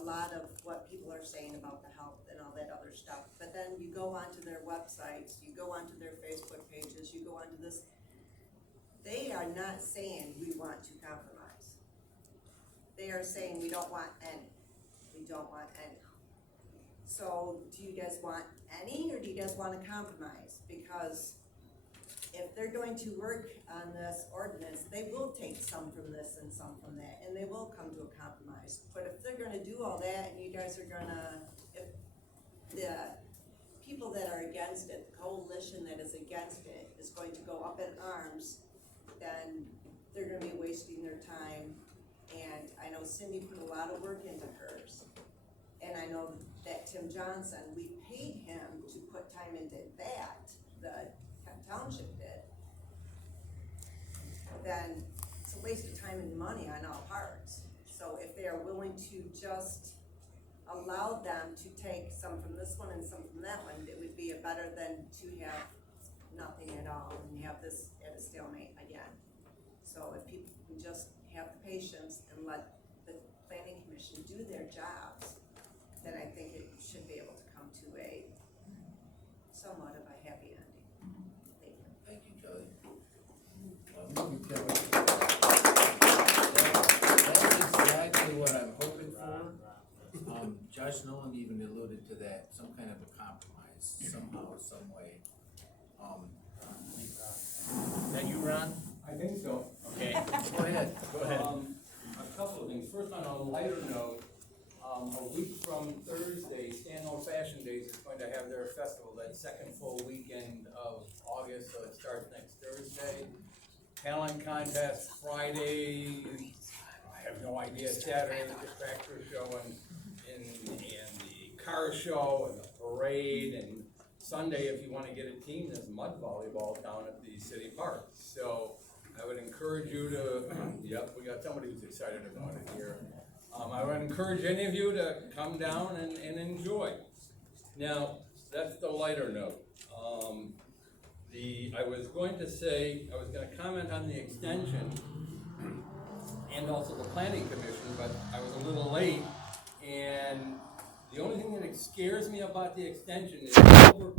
a lot of what people are saying about the health and all that other stuff. But then you go onto their websites, you go onto their Facebook pages, you go onto this, they are not saying we want to compromise. They are saying we don't want any. We don't want any. So do you guys want any, or do you guys want to compromise? Because if they're going to work on this ordinance, they will take some from this and some from that, and they will come to a compromise. But if they're gonna do all that, and you guys are gonna, if the people that are against it, the coalition that is against it, is going to go up in arms, then they're gonna be wasting their time. And I know Cindy put a lot of work into hers, and I know that Tim Johnson, we paid him to put time into that, the township did. Then it's a waste of time and money on all parts. So if they are willing to just allow them to take some from this one and some from that one, it would be better than to have nothing at all and have this at a stalemate again. So if people can just have the patience and let the planning commission do their jobs, then I think it should be able to come to a somewhat of a happy ending. Thank you, Kelly. Thank you, Kelly. That's exactly what I'm hoping for. Josh Nolan even alluded to that, some kind of a compromise, somehow, some way. Is that you, Ron? I think so. Okay, go ahead. A couple of things. First, on a lighter note, a week from Thursday, Stand Old Fashioned Days is going to have their festival, that second full weekend of August, so it starts next Thursday. Talent contest Friday, I have no idea, Saturday with the tractor show and the car show and the parade, and Sunday, if you want to get a team, there's mud volleyball down at the city park. So I would encourage you to, yep, we got somebody who's excited about it here. I would encourage any of you to come down and enjoy. Now, that's the lighter note. I was going to comment on the extension and also the planning commission, but I was a little late, and the only thing that scares me about the extension is Gilbert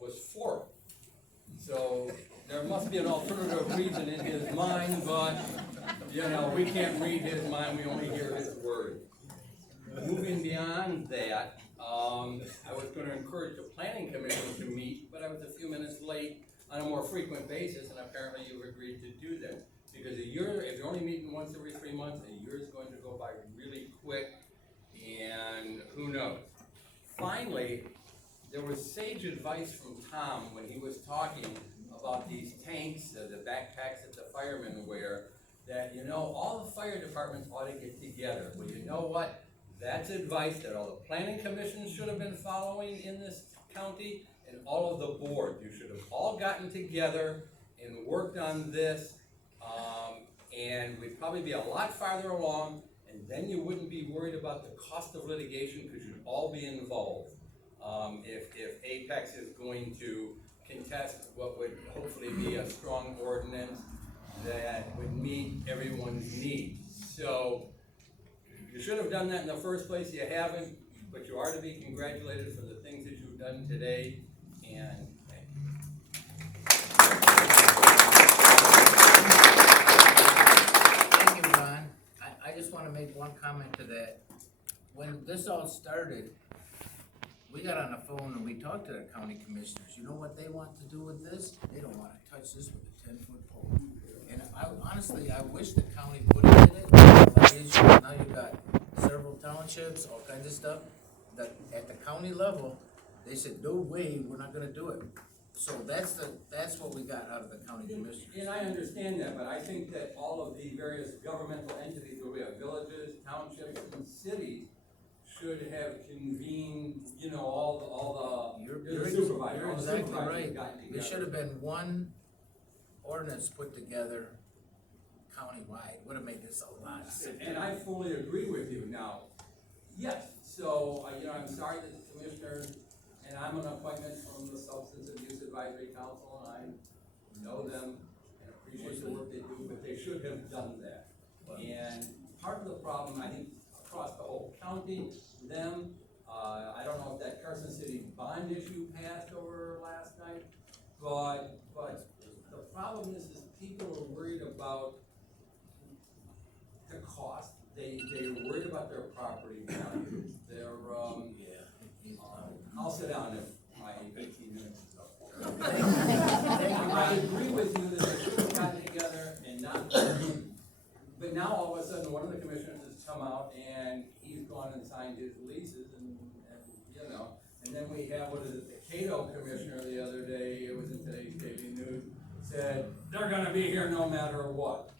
was for it. So there must be an alternative reason in his mind, but we can't read his mind, we only hear his word. Moving beyond that, I was going to encourage the planning commission to meet, but I was a few minutes late on a more frequent basis, and apparently you've agreed to do that. Because a year, if you're only meeting once every 3 months, a year is going to go by really quick, and who knows. Finally, there was sage advice from Tom when he was talking about these tanks, the backpacks that the firemen wear, that all the fire departments ought to get together. Well, you know what? That's advice that all the planning commissions should have been following in this county, and all of the board. You should have all gotten together and worked on this, and we'd probably be a lot farther along, and then you wouldn't be worried about the cost of litigation because you'd all be involved. If Apex is going to contest what would hopefully be a strong ordinance that would meet everyone's needs. So you should have done that in the first place. You haven't, but you are to be congratulated for the things that you've done today, and thank you. Thank you, Ron. I just want to make one comment to that. When this all started, we got on the phone and we talked to the county commissioners. You know what they want to do with this? They don't want to touch this with a 10-foot pole. And honestly, I wish the county would have did it. Now you've got several townships, all kinds of stuff, that at the county level, they said, no way, we're not gonna do it. So that's what we got out of the county commissioners. And I understand that, but I think that all of the various governmental entities, where we have villages, townships, and cities, should have convened, all the supervisors. You're exactly right. There should have been one ordinance put together countywide. Would have made this a lot simpler. And I fully agree with you. Now, yes, so, I'm sorry that the commissioners, and I'm an appointment from the Substance Abuse Advisory Council, and I know them and appreciate the work they do, but they should have done that. And part of the problem, I think, across the whole county, them. I don't know if that Carson City bond issue passed over last night, but the problem is people are worried about the cost. They're worried about their property values. They're, I'll sit down if my 18 minutes is up. I agree with you that they should have gotten together and not, but now all of a sudden, one of the commissioners has come out and he's gone and signed his leases and you know, and then we have, what is it, the Cato commissioner the other day, it was in today's Daily News, said, they're gonna be here no matter what.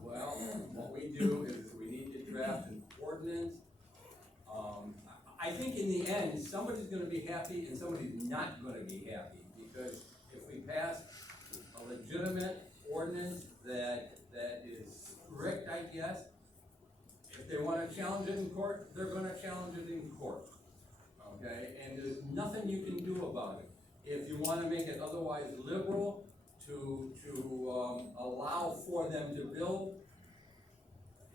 Well, what we do is we need to draft an ordinance. I think in the end, somebody's gonna be happy and somebody's not gonna be happy, because if we pass a legitimate ordinance that is strict, I guess, if they wanna challenge it in court, they're gonna challenge it in court. Okay, and there's nothing you can do about it. If you wanna make it otherwise liberal, to allow for them to build,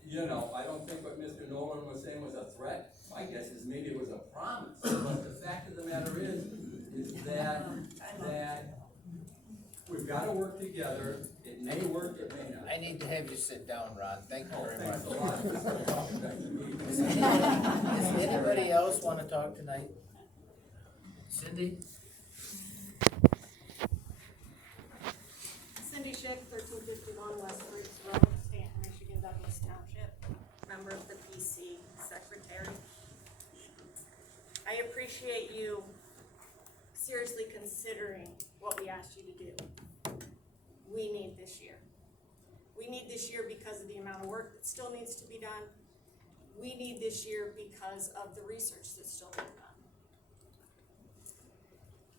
you know, I don't think what Mr. Nolan was saying was a threat. My guess is maybe it was a promise, but the fact of the matter is that we've gotta work together. It may work, it may not. I need to have you sit down, Ron, thank you very Thanks a much. lot. This is talking back to me. Does anybody else wanna talk tonight? Cindy? Cindy Schick, 1351 West Ridge Road, Stanton, Michigan, Douglas Township, member of the PC, secretary. I appreciate you seriously considering what we asked you to do. We need this year. We need this year because of the amount of work that still needs to be done. We need this year because of the research that's still being done.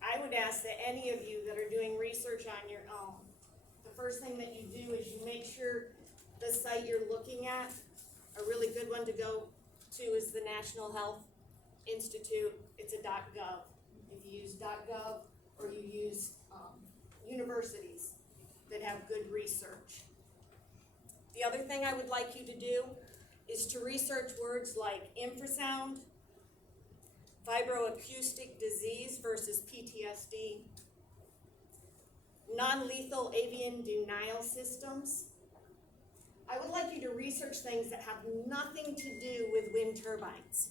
I would ask that any of you that are doing research on your own, the first thing that you do is you make sure the site you're looking at, a really good one to go to is the National Health Institute. It's a .gov. If you use .gov or you use universities that have good research. The other thing I would like you to do is to research words like infrasound, vibroacoustic disease versus PTSD, non-lethal avian denial systems. I would like you to research things that have nothing to do with wind turbines.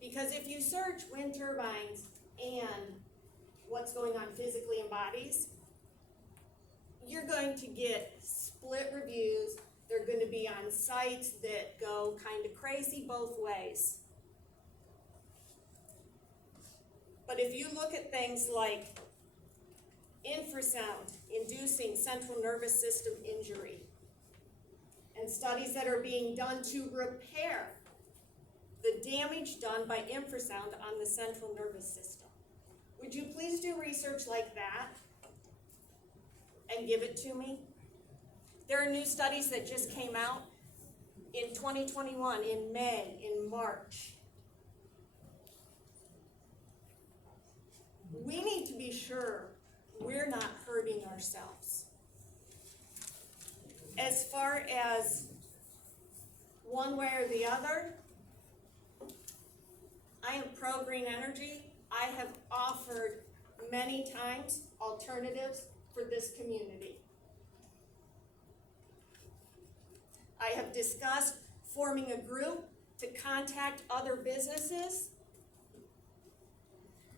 Because if you search wind turbines and what's going on physically in bodies, you're going to get split reviews. They're going to be on sites that go kind of crazy both ways. But if you look at things like infrasound inducing central nervous system injury, and studies that are being done to repair the damage done by infrasound on the central nervous system, would you please do research like that and give it to me? There are new studies that just came out in 2021, in May, in March. We need to be sure we're not hurting ourselves. As far as one way or the other, I am pro green energy. I have offered many times alternatives for this community. I have discussed forming a group to contact other businesses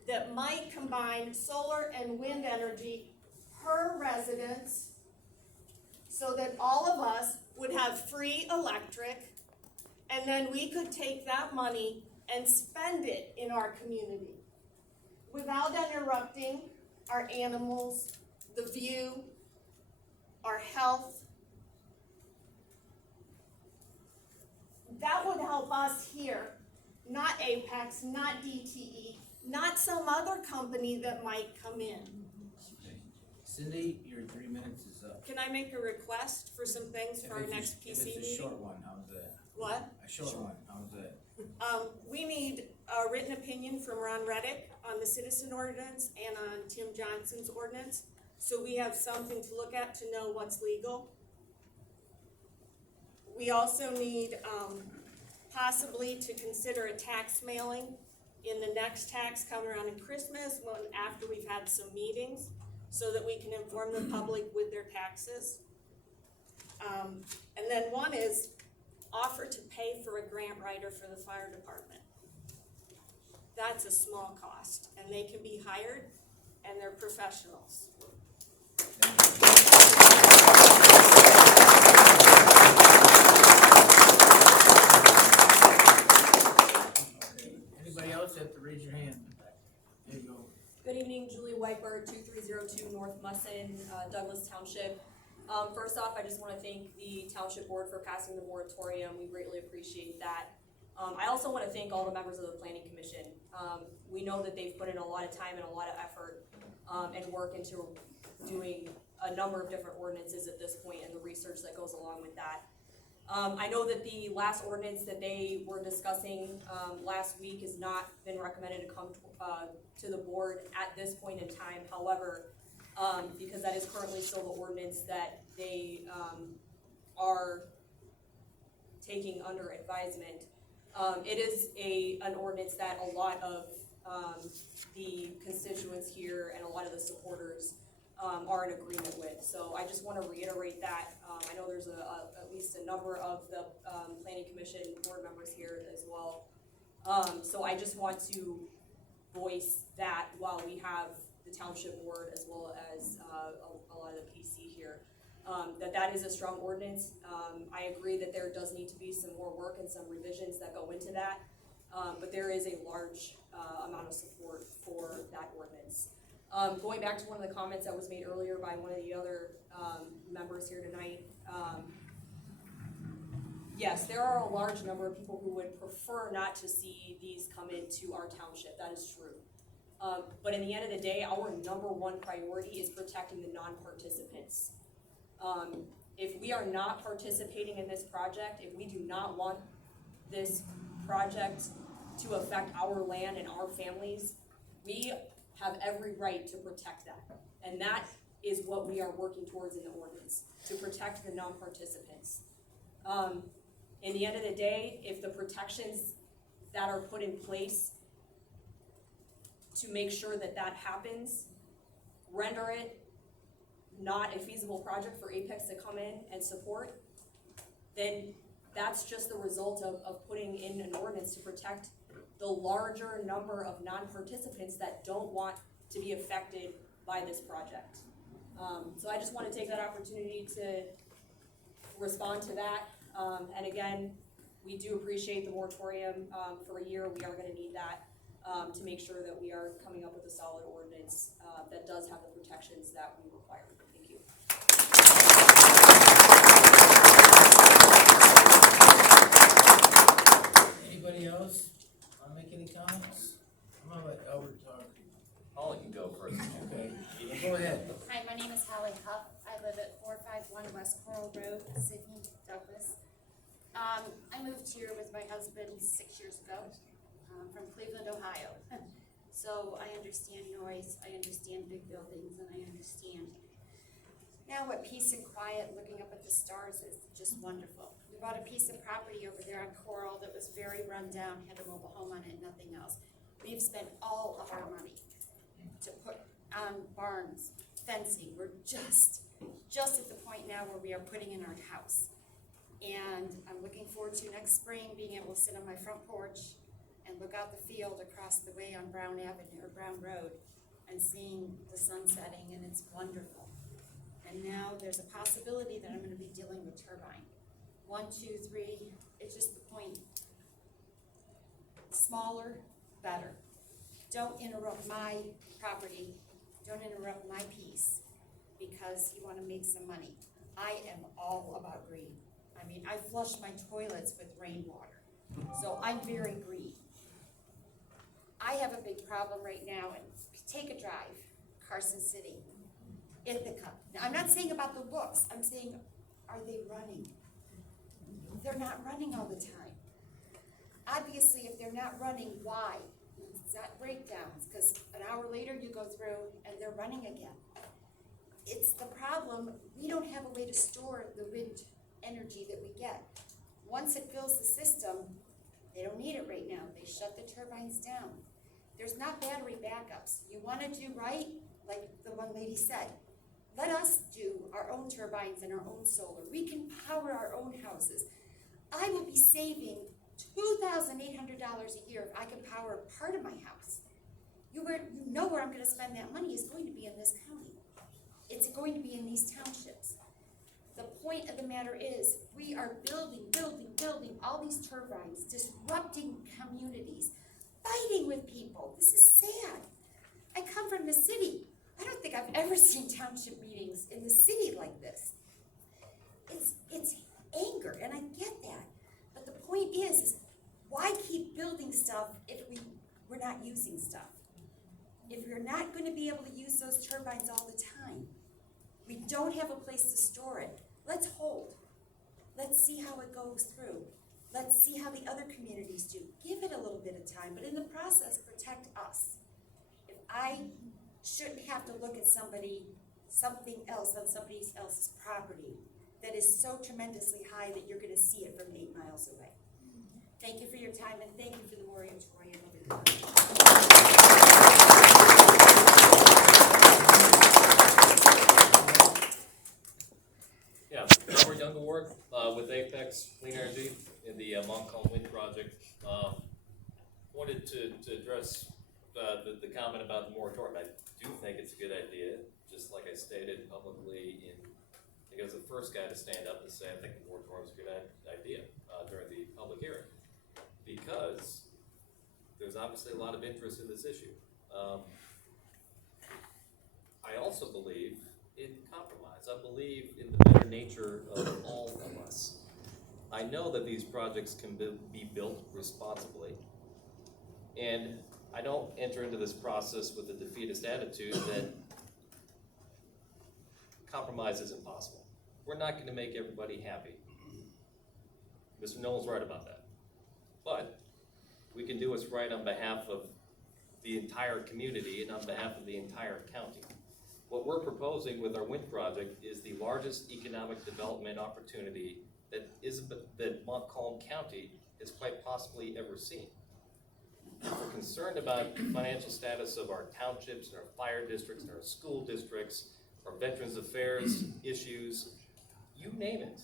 that might combine solar and wind energy per residence so that all of us would have free electric, and then we could take that money and spend it in our community without interrupting our animals, the view, our health. That would help us here, not Apex, not DTE, not some other company that might come in. Cindy, your 3 minutes is up. Can I make a request for some things for our next PC If it's a meeting? short one, how's that? What? A short one, how's that? We need a written opinion from Ron Reddick on the citizen ordinance and on Tim Johnson's ordinance, so we have something to look at to know what's legal. We also need, possibly to consider a tax mailing in the next tax coming around in Christmas, after we've had some meetings, so that we can inform the public with their taxes. And then one is offer to pay for a grant writer for the fire department. That's a small cost, and they can be hired, and they're professionals. Anybody else have to raise your hand? There you go. Good evening, Julie Whitebird, 2302 North Musson, Douglas Township. First off, I just want to thank the Township Board for passing the moratorium. We greatly appreciate that. I also want to thank all the members of the Planning Commission. We know that they've put in a lot of time and a lot of effort and work into doing a number of different ordinances at this point and the research that goes along with that. I know that the last ordinance that they were discussing last week has not been recommended to come to the board at this point in time. However, because that is currently still the ordinance that they are taking under advisement, it is an ordinance that a lot of the constituents here and a lot of the supporters are in agreement with. So I just want to reiterate that. I know there's at least a number of the Planning Commission board members here as well. So I just want to voice that while we have the Township Board as well as a lot of the PC here, that is a strong ordinance. I agree that there does need to be some more work and some revisions that go into that, but there is a large amount of support for that ordinance. Going back to one of the comments that was made earlier by one of the other members here tonight, yes, there are a large number of people who would prefer not to see these come into our township. That is true. But in the end of the day, our number one priority is protecting the non-participants. If we are not participating in this project, if we do not want this project to affect our land and our families, we have every right to protect that. And that is what we are working towards in the ordinance, to protect the non-participants. In the end of the day, if the protections that are put in place to make sure that that happens render it not a feasible project for Apex to come in and support, then that's just the result of putting in an ordinance to protect the larger number of non-participants that don't want to be affected by this project. So I just want to take that opportunity to respond to that. And again, we do appreciate the moratorium for a year. We are going to need that to make sure that we are coming up with a solid ordinance that does have the protections that we require. Thank you. Anybody else want to make any comments? I'm gonna let Albert talk. Holly can go first. Okay, go ahead. Hi, my name is Holly Huff. I live at 451 West Coral Road, Sydney, Douglas. I moved here with my husband 6 years ago from Cleveland, Ohio. So I understand noise, I understand big buildings, and I understand now what peace and quiet, looking up at the stars is just wonderful. We bought a piece of property over there on Coral that was very run down, had a mobile home on it, nothing else. We've spent all of our money to put on barns, fencing. We're just at the point now where we are putting in our house. And I'm looking forward to next spring being able to sit on my front porch and look out the field across the way on Brown Avenue or Brown Road and seeing the sun setting, and it's wonderful. And now there's a possibility that I'm going to be dealing with turbine. 1, 2, 3, it's just the point. Smaller, better. Don't interrupt my property. Don't interrupt my peace because you want to make some money. I am all about green. I mean, I flush my toilets with rainwater. So I'm very green. I have a big problem right now, and take a drive, Carson City, Ithaca. Now, I'm not saying about the looks, I'm saying, are they running? They're not running all the time. Obviously, if they're not running, why? It's not breakdowns, because an hour later you go through and they're running again. It's the problem, we don't have a way to store the wind energy that we get. once it fills the system, they don't need it right now. They shut the turbines down. There's not battery backups. You wanna do right, like the one lady said, let us do our own turbines and our own solar. We can power our own houses. I will be saving $2,800 a year if I can power part of my house. You know where I'm gonna spend that money is going to be in this county. It's going to be in these townships. The point of the matter is, we are building all these turbines, disrupting communities, fighting with people. This is sad. I come from the city. I don't think I've ever seen township meetings in the city like this. It's anger, and I get that. But the point is why keep building stuff if we're not using stuff? If you're not going to be able to use those turbines all the time, we don't have a place to store it. Let's hold. Let's see how it goes through. Let's see how the other communities do. Give it a little bit of time, but in the process, protect us. If I shouldn't have to look at something else on somebody else's property that is so tremendously high that you're gonna see it from 8 miles away. Thank you for your time, and thank you for the moratorium. Yeah, Robert Young Award, with Apex Clean Energy in the Montcalm Wind Project. Wanted to address the comment about the moratorium. I do think it's a good idea, just like I stated publicly I think I was the first guy to stand up and say I think the moratorium is a good idea during the public hearing, because there's obviously a lot of interest in this issue. I also believe in compromise. I believe in the better nature of all of us. I know that these projects can be built responsibly, and I don't enter into this process with a defeatist attitude that compromise isn't possible. We're not going to make everybody happy. Mr. Nolan's right about that. But we can do what's right on behalf of the entire community and on behalf of the entire county. What we're proposing with our wind project is the largest economic development opportunity that Montcalm County has quite possibly ever seen. We're concerned about the financial status of our townships and our fire districts and our school districts, our Veterans Affairs issues, you name it.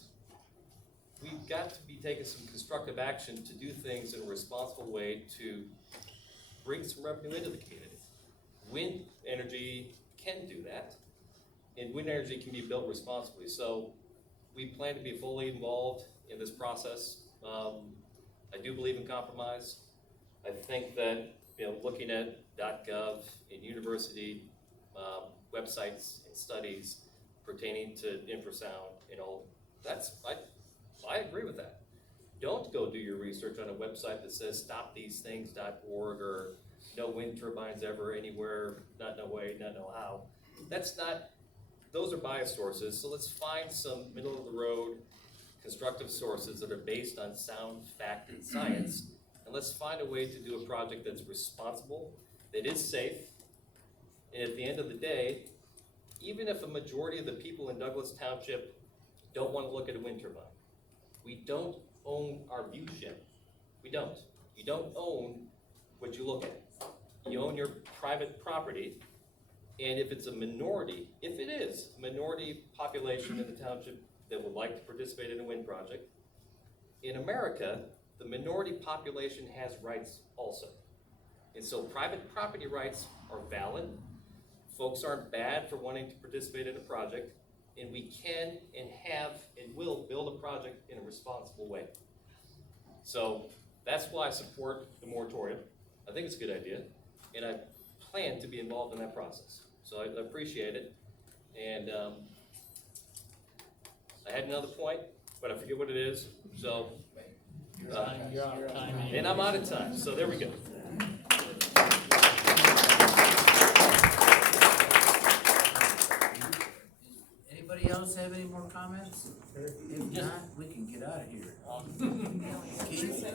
We've got to be taking some constructive action to do things in a responsible way to bring some revenue into the community. Wind energy can do that, and wind energy can be built responsibly. So we plan to be fully involved in this process. I do believe in compromise. I think that, looking at .gov and university websites and studies pertaining to infrasound and all, I agree with that. Don't go do your research on a website that says stopthesethings.org or no wind turbines ever anywhere, not no way, not no how. Those are biased sources, so let's find some middle of the road constructive sources that are based on sound fact and science, and let's find a way to do a project that's responsible, that is safe, and at the end of the day, even if a majority of the people in Douglas Township don't want to look at a wind turbine, we don't own our view shed. We don't. You don't own what you look at. You own your private property, and if it's a minority, if it is a minority population in the township that would like to participate in a wind project, in America, the minority population has rights also. And so private property rights are valid. Folks aren't bad for wanting to participate in a project, and we can and have and will build a project in a responsible way. So that's why I support the moratorium. I think it's a good idea, and I plan to be involved in that process. So I appreciate it. And I had another point, but I forget what it is. So, You're out of time. and I'm out of time. So there we go. Anybody else have any more comments? If not, we can get out of here. Keith?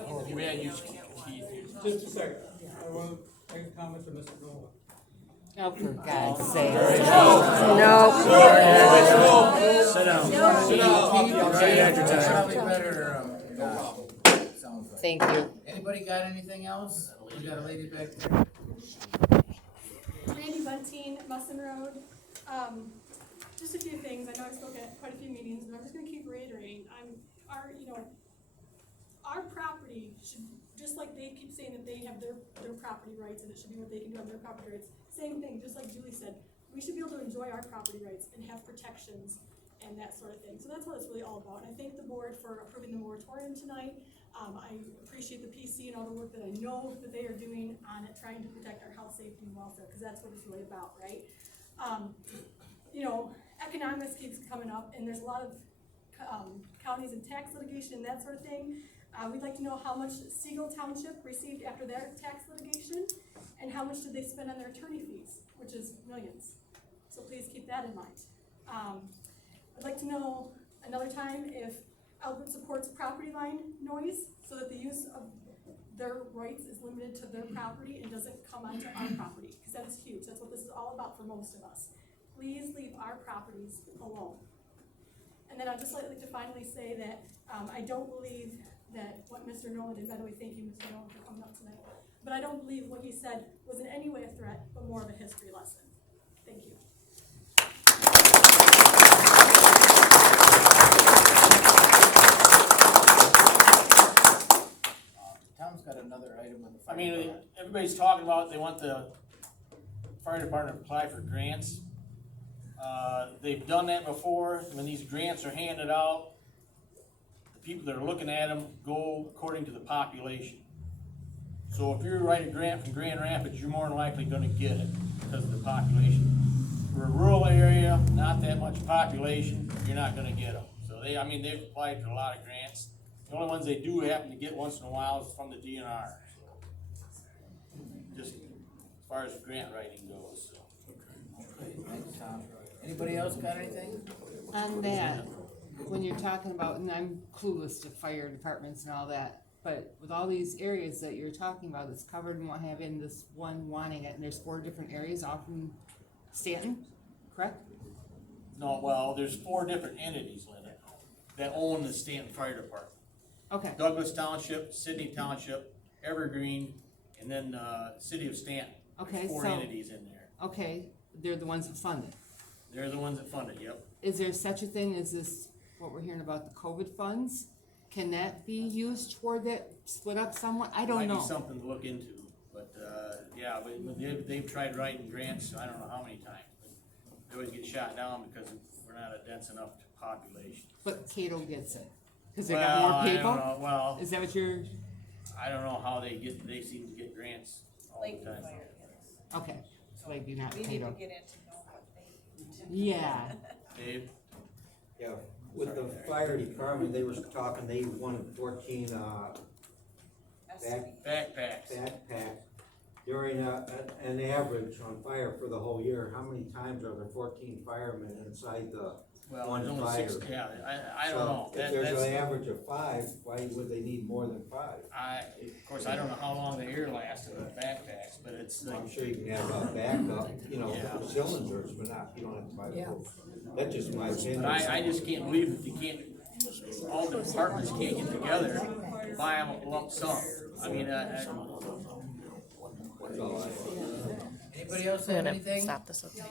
Just a second, I want to make a comment to Mr. Nolan. Oh, for God's sake. Sit down. Sit down. Probably better No problem. Sounds like. Thank you. Anybody got anything else? We got a lady back there. Randy Bunting, Musson Road. Just a few things. I know I spoke at quite a few meetings, but I'm just gonna keep reiterating. Our property should, just like they keep saying that they have their property rights and it should be what they can do on their property rights. Same thing, just like Julie said, we should be able to enjoy our property rights and have protections and that sort of thing. So that's what it's really all about. And I thank the board for approving the moratorium tonight. I appreciate the PC and all the work that I know that they are doing on it, trying to protect our health, safety, and welfare, because that's what it's really about, right? Economics keeps coming up, and there's a lot of counties and tax litigation and that sort of thing. We'd like to know how much Siegel Township received after their tax litigation, and how much did they spend on their attorney fees, which is millions. So please keep that in mind. I'd like to know another time if Albert supports property line noise, so that the use of their rights is limited to their property and doesn't come onto our property, because that is huge. That's what this is all about for most of us. Please leave our properties alone. And then I'd just like to finally say that I don't believe that what Mr. Nolan did, by the way, thank you, Mr. Nolan, for coming up tonight, but I don't believe what he said was in any way a threat, but more of a history lesson. Thank you. Tom's got another item with the fire. I mean, department. everybody's talking about, they want the fire department to apply for grants. They've done that before. When these grants are handed out, the people that are looking at them go according to the population. So if you write a grant from Grand Rapids, you're more than likely gonna get it because of the population. For a rural area, not that much population, you're not gonna get them. So they've applied for a lot of grants. The only ones they do happen to get once in a while is from the DNR. Just as far as grant writing goes, so. Okay, thanks, Tom. Anybody else got anything? On that, when you're talking about, and I'm clueless to fire departments and all that, but with all these areas that you're talking about that's covered and what have in this one wanting it, and there's 4 different areas off in Stanton, correct? No, well, there's 4 different entities, Linda, that own the Stanton Fire Department. Okay, Douglas Township, Sidney Township, Evergreen, and then, City of Stanton. okay, There's 4 so, entities in there. okay, they're the ones that fund it. They're the ones that fund it, yep. Is there such a thing as this, what we're hearing about the COVID funds? Can that be used toward that, split up somewhat? I don't know. Might be something to look into, but, yeah, they've tried writing grants, I don't know how many times. But they always get shot down because we're not a dense enough population. But Cato gets it, cause they got more I don't people? know. Well, Is that what you're, I don't know how they seem to get grants all the time. okay, so maybe not We need to Cato. get into know what they do. Yeah, Dave? Yeah, with the fire department, they were talking, they wanted 14, Backpacks. backpacks. During, an average on fire for the whole year, how many times are there 14 firemen inside the Well, one there's only fire? 6, yeah, I don't know. So if there's an average of 5, why would they need more than 5? Of course, I don't know how long the air lasts in the backpacks, but it's like, I'm sure you can have a backup, Yeah. for cylinders, but not, you don't have to buy the whole. That's just my opinion. but I just can't believe that you can't, all the departments can't get together, buy them a lump sum. I mean, That's all I. Anybody else have anything? stop this, okay?